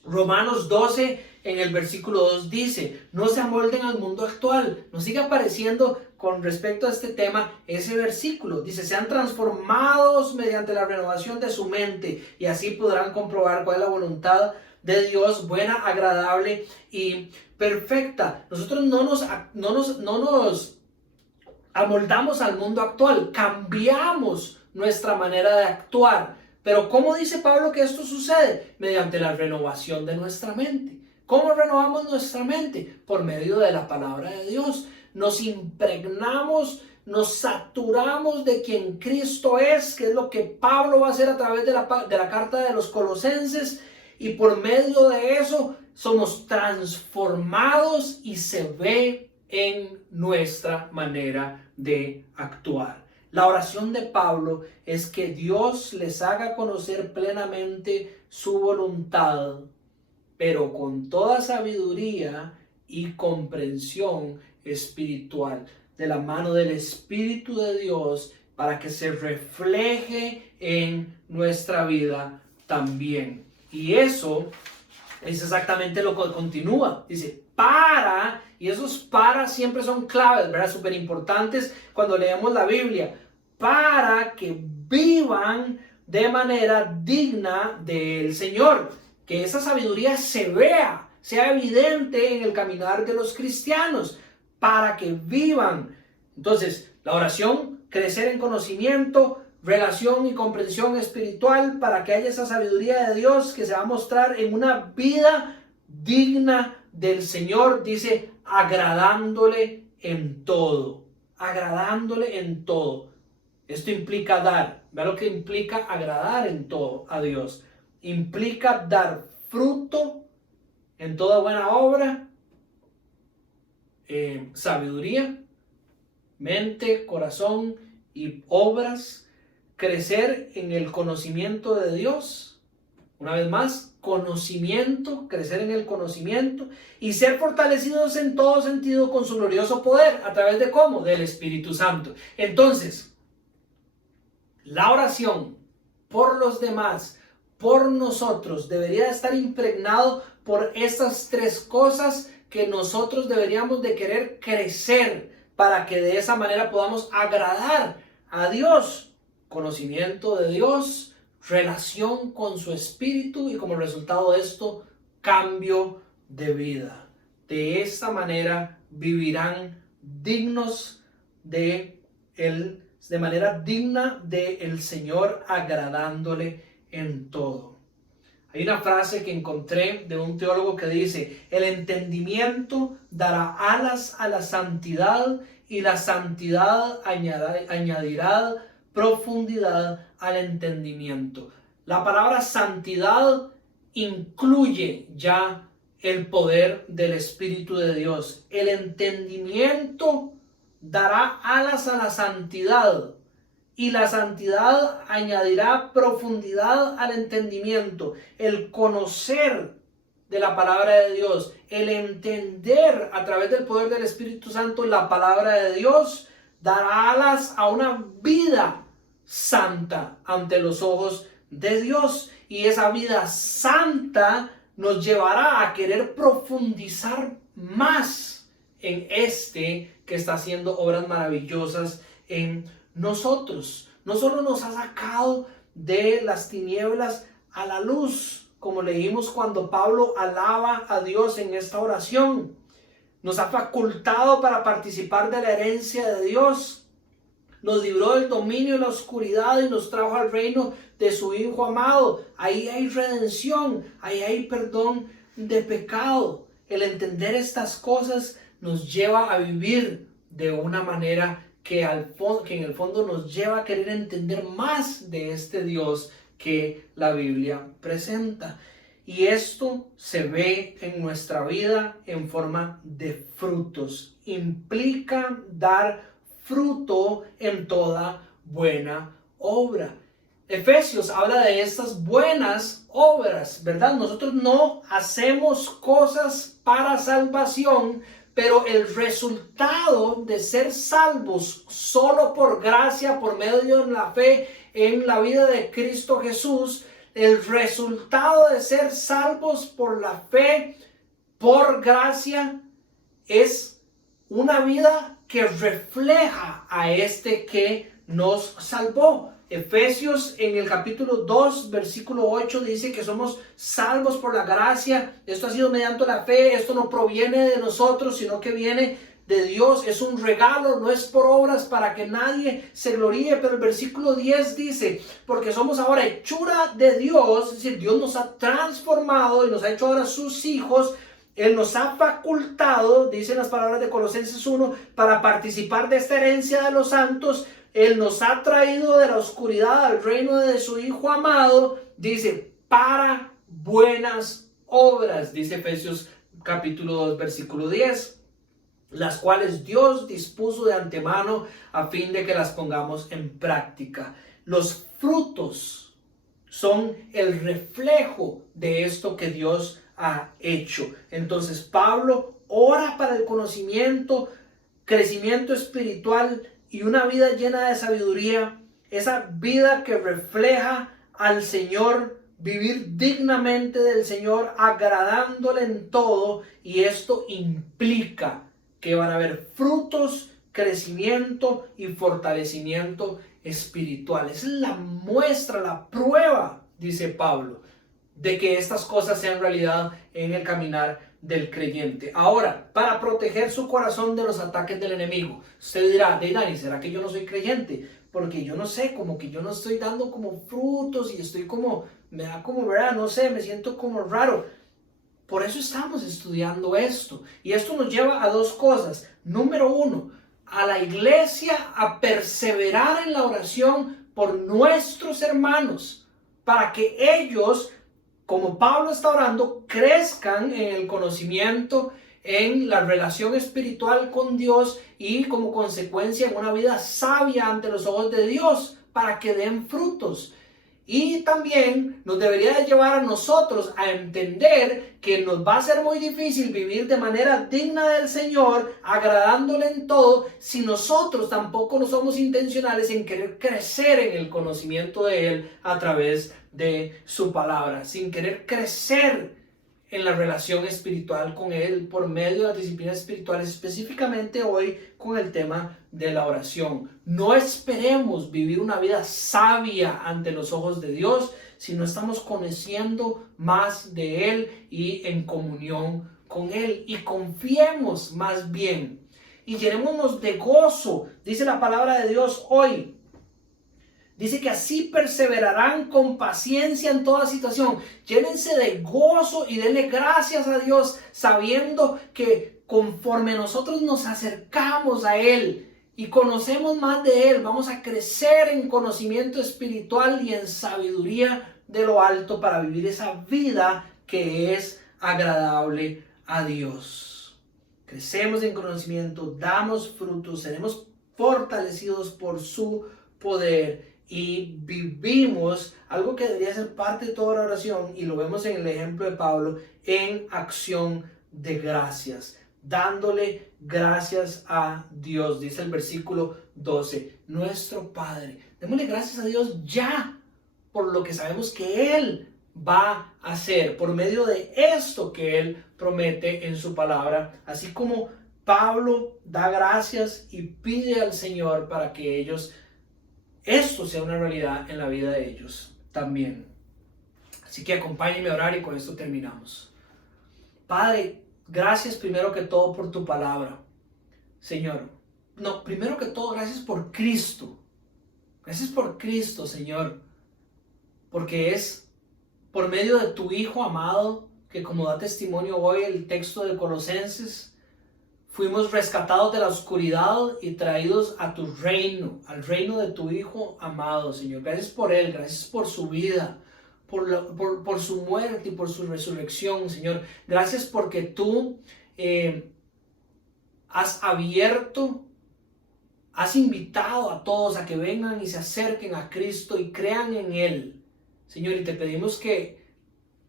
Romanos 12 en el versículo 2 dice, no se amolden al mundo actual. Nos sigue apareciendo con respecto a este tema ese versículo. Dice, sean transformados mediante la renovación de su mente y así podrán comprobar cuál es la voluntad de Dios, buena, agradable y perfecta. Nosotros no nos amoldamos al mundo actual, cambiamos nuestra manera de actuar. Pero ¿cómo dice Pablo que esto sucede? Mediante la renovación de nuestra mente. ¿Cómo renovamos nuestra mente? Por medio de la palabra de Dios. Nos impregnamos, nos saturamos de quien Cristo es, que es lo que Pablo va a hacer a través de la carta de los Colosenses, y por medio de eso somos transformados y se ve en nuestra manera de actuar. La oración de Pablo es que Dios les haga conocer plenamente su voluntad, pero con toda sabiduría y comprensión espiritual, de la mano del Espíritu de Dios, para que se refleje en nuestra vida también. Y eso es exactamente lo que continúa. Dice, y esos para siempre son claves, ¿verdad? Súper importantes cuando leemos la Biblia. Para que vivan de manera digna del Señor. Que esa sabiduría se vea, sea evidente en el caminar de los cristianos. Para que vivan. Entonces, la oración, crecer en conocimiento, relación y comprensión espiritual, para que haya esa sabiduría de Dios que se va a mostrar en una vida digna del Señor, dice, agradándole en todo. Agradándole en todo. Esto implica dar. Vea lo que implica agradar en todo a Dios. Implica dar fruto en toda buena obra, sabiduría, mente, corazón y obras. Crecer en el conocimiento de Dios. Una vez más, conocimiento, crecer en el conocimiento y ser fortalecidos en todo sentido con su glorioso poder. ¿A través de cómo? Del Espíritu Santo. Entonces, la oración por los demás, por nosotros, debería estar impregnado por estas tres cosas que nosotros deberíamos de querer crecer para que de esa manera podamos agradar a Dios. Conocimiento de Dios, relación con su Espíritu y como resultado de esto, cambio de vida. De esta manera vivirán dignos de manera digna del Señor, agradándole en todo. Hay una frase que encontré de un teólogo que dice: el entendimiento dará alas a la santidad y la santidad añadirá profundidad al entendimiento. La palabra santidad incluye ya el poder del Espíritu de Dios. El entendimiento dará alas a la santidad y la santidad añadirá profundidad al entendimiento. El conocer de la palabra de Dios, el entender a través del poder del Espíritu Santo la palabra de Dios, dará alas a una vida santa ante los ojos de Dios. Y esa vida santa nos llevará a querer profundizar más en este que está haciendo obras maravillosas en nosotros. No solo nos ha sacado de las tinieblas a la luz, como leímos cuando Pablo alaba a Dios en esta oración, nos ha facultado para participar de la herencia de Dios, nos libró del dominio de la oscuridad y nos trajo al reino de su Hijo amado. Ahí hay redención, ahí hay perdón de pecado. El entender estas cosas nos lleva a vivir de una manera que en el fondo nos lleva a querer entender más de este Dios que la Biblia presenta. Y esto se ve en nuestra vida en forma de frutos. Implica dar fruto en toda buena obra. Efesios habla de estas buenas obras, ¿verdad? Nosotros no hacemos cosas para salvación, pero el resultado de ser salvos solo por gracia, por medio de la fe en la vida de Cristo Jesús, el resultado de ser salvos por la fe, por gracia, es una vida que refleja a este que nos salvó. Efesios en el capítulo 2, versículo 8 dice que somos salvos por la gracia. Esto ha sido mediante la fe. Esto no proviene de nosotros, sino que viene de Dios. Es un regalo, no es por obras para que nadie se gloríe. Pero el versículo 10 dice, porque somos ahora hechura de Dios. Es decir, Dios nos ha transformado y nos ha hecho ahora sus hijos. Él nos ha facultado, dicen las palabras de Colosenses 1, para participar de esta herencia de los santos. Él nos ha traído de la oscuridad al reino de su Hijo amado, dice, para buenas obras, dice Efesios capítulo 2, versículo 10, las cuales Dios dispuso de antemano a fin de que las pongamos en práctica. Los frutos son el reflejo de esto que Dios ha hecho. Entonces Pablo ora para el conocimiento, crecimiento espiritual y una vida llena de sabiduría, esa vida que refleja al Señor, vivir dignamente del Señor, agradándole en todo, y esto implica que van a haber frutos, crecimiento y fortalecimiento espiritual. Es la muestra, la prueba, dice Pablo, de que estas cosas sean realidad en el caminar del creyente. Ahora, para proteger su corazón de los ataques del enemigo, usted dirá, Dani, ¿será que yo no soy creyente? Porque yo no sé, como que yo no estoy dando como frutos y estoy como, me da como, ¿verdad? No sé, me siento como raro. Por eso estamos estudiando esto. Y esto nos lleva a dos cosas. Número uno, a la iglesia a perseverar en la oración por nuestros hermanos, para que ellos, como Pablo está orando, crezcan en el conocimiento, en la relación espiritual con Dios y como consecuencia en una vida sabia ante los ojos de Dios para que den frutos. Y también nos debería llevar a nosotros a entender que nos va a ser muy difícil vivir de manera digna del Señor, agradándole en todo, si nosotros tampoco no somos intencionales en querer crecer en el conocimiento de Él a través de su palabra, sin querer crecer en la relación espiritual con Él por medio de las disciplinas espirituales, específicamente hoy con el tema de la oración. No esperemos vivir una vida sabia ante los ojos de Dios si no estamos conociendo más de Él y en comunión con Él. Y confiemos más bien y llenémonos de gozo, dice la palabra de Dios hoy. Dice que así perseverarán con paciencia en toda situación. Llénense de gozo y denle gracias a Dios, sabiendo que conforme nosotros nos acercamos a Él y conocemos más de Él, vamos a crecer en conocimiento espiritual y en sabiduría de lo alto para vivir esa vida que es agradable a Dios. Crecemos en conocimiento, damos frutos, seremos fortalecidos por su poder y vivimos algo que debería ser parte de toda la oración, y lo vemos en el ejemplo de Pablo, en acción de gracias, dándole gracias a Dios. Dice el versículo 12, nuestro Padre. Démosle gracias a Dios ya por lo que sabemos que Él va a hacer por medio de esto que Él promete en su palabra, así como Pablo da gracias y pide al Señor para que esto sea una realidad en la vida de ellos también. Así que acompáñenme a orar y con esto terminamos. Padre, gracias primero que todo por tu palabra, Señor. No, primero que todo, gracias por Cristo. Gracias por Cristo, Señor. Porque es por medio de tu Hijo amado, que como da testimonio hoy el texto de Colosenses, fuimos rescatados de la oscuridad y traídos a tu reino, al reino de tu Hijo amado, Señor. Gracias por Él, gracias por su vida, por su muerte y por su resurrección, Señor. Gracias porque tú has invitado a todos a que vengan y se acerquen a Cristo y crean en Él, Señor. Y te pedimos que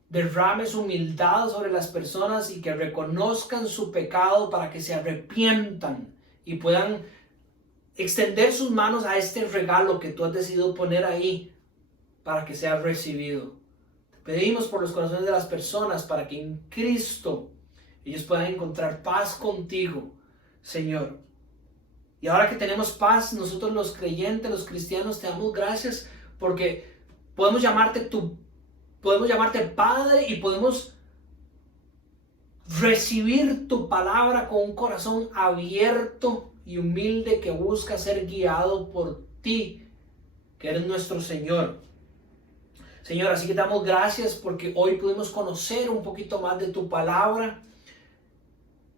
derrames humildad sobre las personas y que reconozcan su pecado para que se arrepientan y puedan extender sus manos a este regalo que tú has decidido poner ahí para que sea recibido. Te pedimos por los corazones de las personas para que en Cristo ellos puedan encontrar paz contigo, Señor. Y ahora que tenemos paz, nosotros los creyentes, los cristianos, te damos gracias porque podemos llamarte Padre y podemos recibir tu palabra con un corazón abierto y humilde que busca ser guiado por ti, que eres nuestro Señor. Señor, así que te damos gracias porque hoy pudimos conocer un poquito más de tu palabra.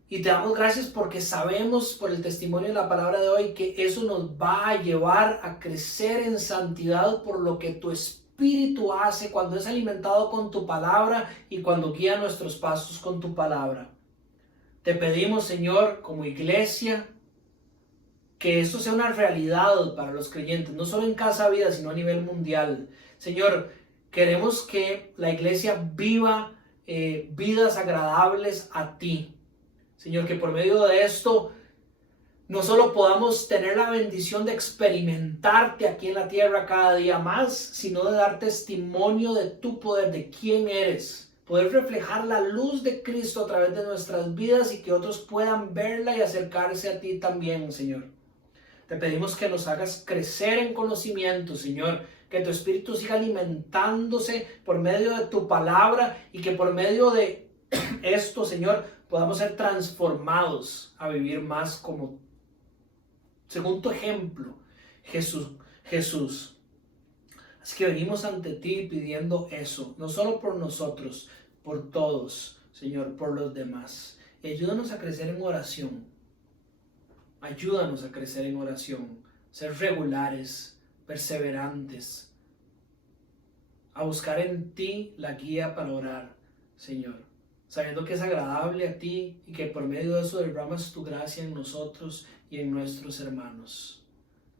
Y te damos gracias porque sabemos por el testimonio de la palabra de hoy que eso nos va a llevar a crecer en santidad por lo que tu Espíritu hace cuando es alimentado con tu palabra y cuando guía nuestros pasos con tu palabra. Te pedimos, Señor, como iglesia, que esto sea una realidad para los creyentes, no solo en Casa Vida, sino a nivel mundial. Señor, queremos que la iglesia viva vidas agradables a ti. Señor, que por medio de esto no solo podamos tener la bendición de experimentarte aquí en la tierra cada día más, sino de dar testimonio de tu poder, de quién eres. Poder reflejar la luz de Cristo a través de nuestras vidas y que otros puedan verla y acercarse a ti también, Señor. Te pedimos que nos hagas crecer en conocimiento, Señor. Que tu Espíritu siga alimentándose por medio de tu palabra y que por medio de esto, Señor, podamos ser transformados a vivir más como, según tu ejemplo, Jesús. Así que venimos ante ti pidiendo eso, no solo por nosotros, por todos, Señor, por los demás. Y ayúdanos a crecer en oración. Ayúdanos a crecer en oración, ser regulares, perseverantes, a buscar en ti la guía para orar, Señor. Sabiendo que es agradable a ti y que por medio de eso derramas tu gracia en nosotros y en nuestros hermanos.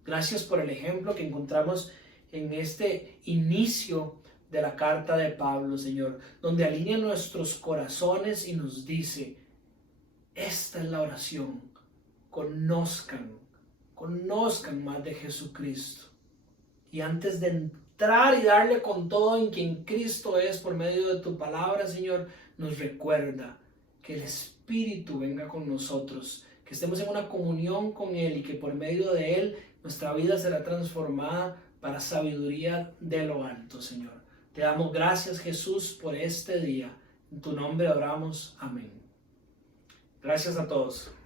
Gracias por el ejemplo que encontramos en este inicio de la carta de Pablo, Señor, donde alinea nuestros corazones y nos dice, esta es la oración, conozcan más de Jesucristo. Y antes de entrar y darle con todo en quien Cristo es por medio de tu palabra, Señor, nos recuerda que el Espíritu venga con nosotros, que estemos en una comunión con Él y que por medio de Él nuestra vida será transformada para sabiduría de lo alto, Señor. Te damos gracias, Jesús, por este día. En tu nombre oramos. Amén. Gracias a todos.